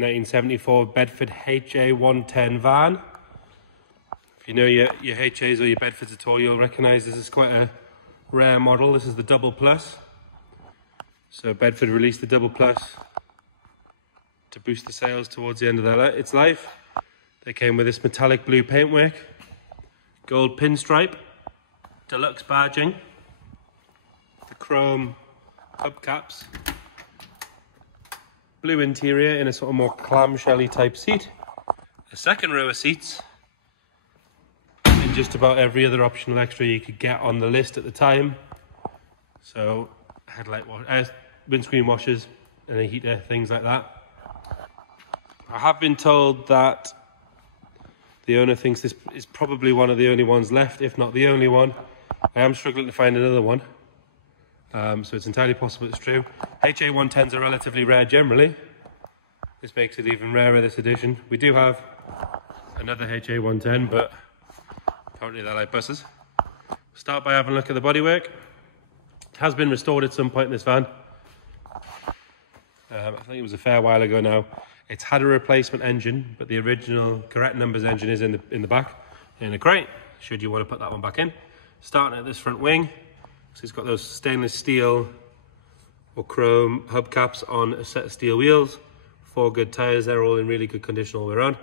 1974 Bedford HA 110 van. If you know your HAs or your Bedfords at all, you'll recognise this is quite a rare model. This is the Double Plus. So Bedford released the Double Plus to boost the sales towards the end of its life. They came with this metallic blue paintwork, gold pinstripe, deluxe badging, the chrome hubcaps, blue interior in a sort of more clamshelly type seat, a second row of seats, and just about every other optional extra you could get on the list at the time. So windscreen washers and a heater, things like that. I have been told that the owner thinks this is probably one of the only ones left, if not the only one. I am struggling to find another one. So it's entirely possible it's true. HA 110s are relatively rare generally. This makes it even rarer, this edition. We do have another HA 110, but apparently they're like buses. Start by having a look at the bodywork. It has been restored at some point in this van. I think it was a fair while ago now. It's had a replacement engine, but the original correct numbers engine is in the back, in a crate, should you want to put that one back in. Starting at this front wing, so it's got those stainless steel or chrome hubcaps on a set of steel wheels, 4 good tyres, they're all in really good condition all the way around.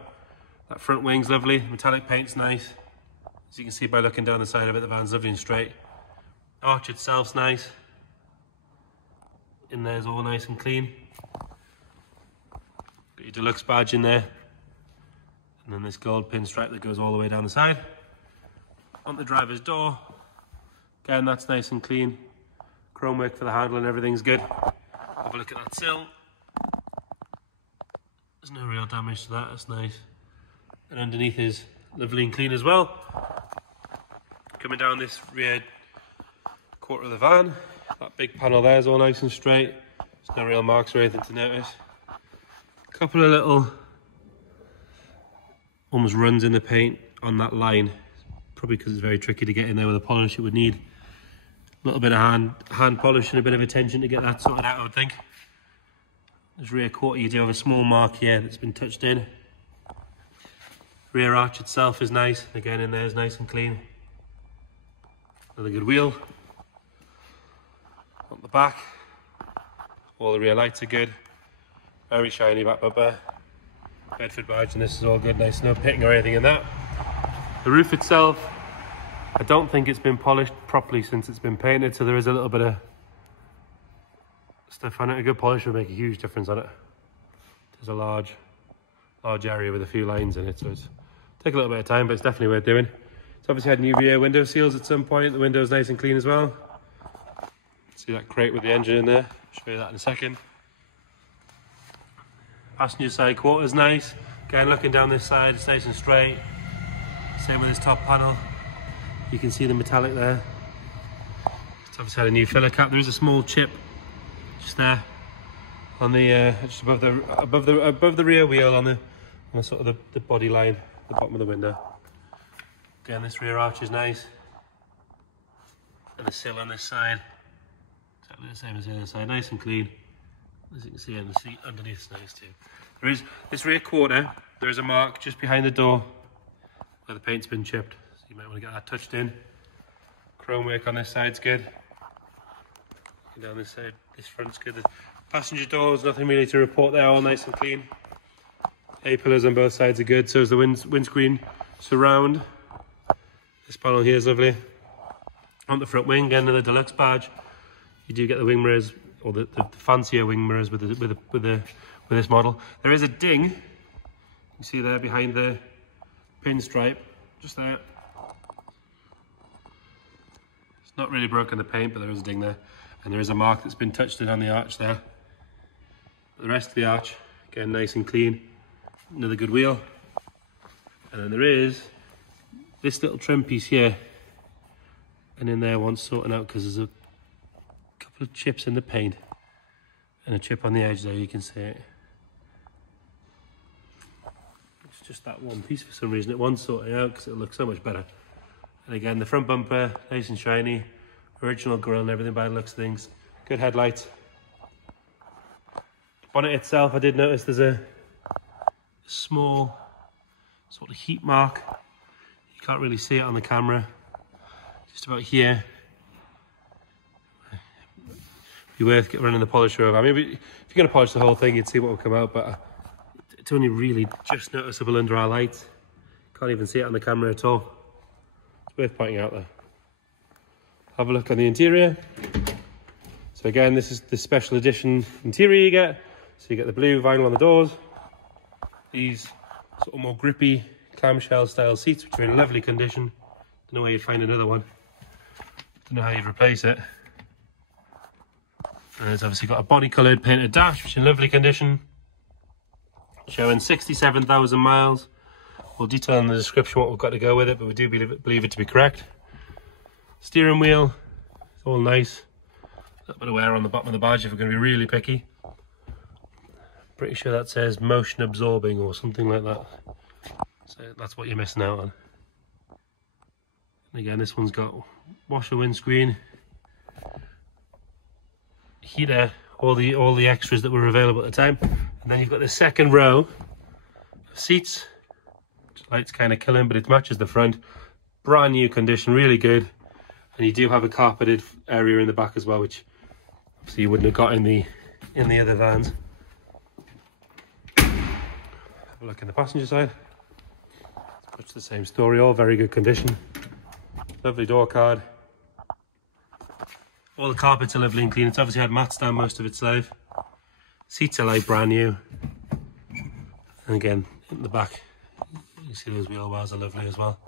That front wing's lovely, metallic paint's nice. As you can see by looking down the side of it, the van's lovely and straight. Arch itself's nice. In there's all nice and clean. Got your deluxe badge in there. And then this gold pinstripe that goes all the way down the side. On the driver's door. Again, that's nice and clean. Chrome work for the handle and everything's good. Have a look at that sill. There's no real damage to that, that's nice. And underneath is lovely and clean as well. Coming down this rear quarter of the van, that big panel there is all nice and straight. There's no real marks or anything to notice. A couple of little almost runs in the paint on that line, probably because it's very tricky to get in there with a polish. It would need a little bit of hand polish and a bit of attention to get that sorted out, I would think. This rear quarter, you do have a small mark here that's been touched in. Rear arch itself is nice, again in there is nice and clean. Another good wheel. On the back, all the rear lights are good. Very shiny back bumper. Bedford badge, and this is all good, nice, no pitting or anything in that. The roof itself, I don't think it's been polished properly since it's been painted, so there is a little bit of stuff on it. A good polish would make a huge difference on it. There's a large area with a few lines in it, so it's take a little bit of time, but it's definitely worth doing. It's obviously had new rear window seals at some point. The window's nice and clean as well. See that crate with the engine in there? I'll show you that in a second. Passenger side quarter's nice. Again, looking down this side, it's nice and straight. Same with this top panel. You can see the metallic there. It's obviously had a new filler cap. There is a small chip just there on the just above the rear wheel on the sort of the body line, the bottom of the window. Again, this rear arch is nice, and the sill on this side exactly the same as the other side, nice and clean. As you can see, and the seat underneath is nice too. There is this rear quarter. There is a mark just behind the door where the paint's been chipped, so you might want to get that touched in. Chrome work on this side's good. And down this side, this front's good. The passenger doors, nothing really to report there, all nice and clean. A-pillars on both sides are good, so is the windscreen surround. This panel here is lovely. On the front wing, again, another deluxe badge. You do get the wing mirrors, or the fancier wing mirrors with this model. There is a ding, you see there behind the pinstripe, just there. It's not really broken the paint, but there is a ding there. And there is a mark that's been touched in on the arch there. But the rest of the arch, again, nice and clean. Another good wheel. And then there is this little trim piece here. And in there wants sorting out because there's a couple of chips in the paint. And a chip on the edge there, you can see it. It's just that one piece for some reason. It wants sorting out because it looks so much better. And again, the front bumper, nice and shiny. Original grille and everything by the looks of things. Good headlights. Bonnet itself, I did notice there's a small sort of heat mark. You can't really see it on the camera. Just about here. Be worth running the polisher over. I mean, if you're going to polish the whole thing, you'd see what will come out, but it's only really just noticeable under our lights. Can't even see it on the camera at all. It's worth pointing out there. Have a look on the interior. So again, this is the special edition interior you get. So you get the blue vinyl on the doors. These sort of more grippy clamshell style seats, which are in lovely condition. Don't know where you'd find another one. Don't know how you'd replace it. And it's obviously got a body coloured painted dash, which is in lovely condition. Showing 67,000 miles. We'll detail in the description what we've got to go with it, but we do believe it to be correct. Steering wheel, it's all nice. A little bit of wear on the bottom of the badge if we're going to be really picky. Pretty sure that says motion absorbing or something like that. So that's what you're missing out on. And again, this one's got washer windscreen, heater, all the extras that were available at the time. And then you've got the second row of seats. Light's kind of killing, but it matches the front. Brand new condition, really good. And you do have a carpeted area in the back as well, which obviously you wouldn't have got in the other vans. Have a look in the passenger side. It's much the same story, all very good condition. Lovely door card. All the carpets are lovely and clean. It's obviously had mats down most of its life. Seats are like brand new. And again, in the back, you see those wheel bars are lovely as well.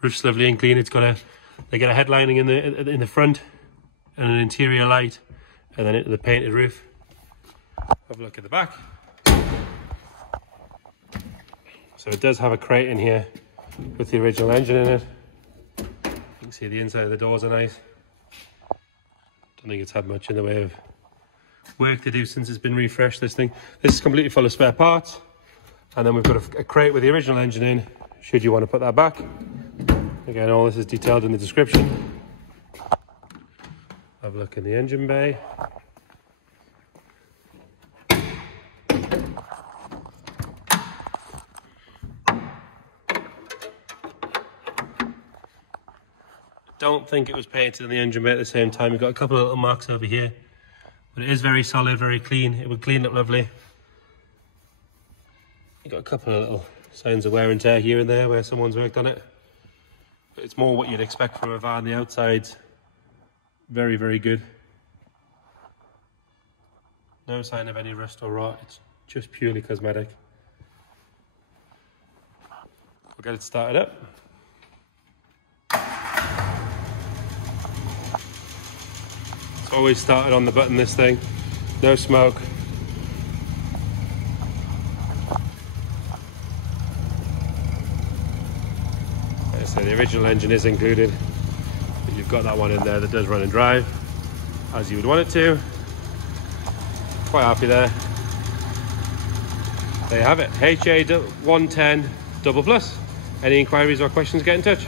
Roof's lovely and clean. It's got they get a headlining in the front and an interior light, and then into the painted roof. Have a look at the back. So it does have a crate in here with the original engine in it. You can see the inside of the doors are nice. Don't think it's had much in the way of work to do since it's been refreshed, this thing. This is completely full of spare parts. And then we've got a crate with the original engine in, should you want to put that back. Again, all this is detailed in the description. Have a look in the engine bay. Don't think it was painted in the engine bay at the same time. We've got a couple of little marks over here, but it is very solid, very clean. It would clean up lovely. You've got a couple of little signs of wear and tear here and there where someone's worked on it, but it's more what you'd expect from a van. The outside's very, very good. No sign of any rust or rot. It's just purely cosmetic. We'll get it started up. It's always started on the button, this thing. No smoke. Like I say, the original engine is included, but you've got that one in there that does run and drive as you would want it to. Quite happy there. There you have it. HA 110 double plus. Any inquiries or questions, get in touch.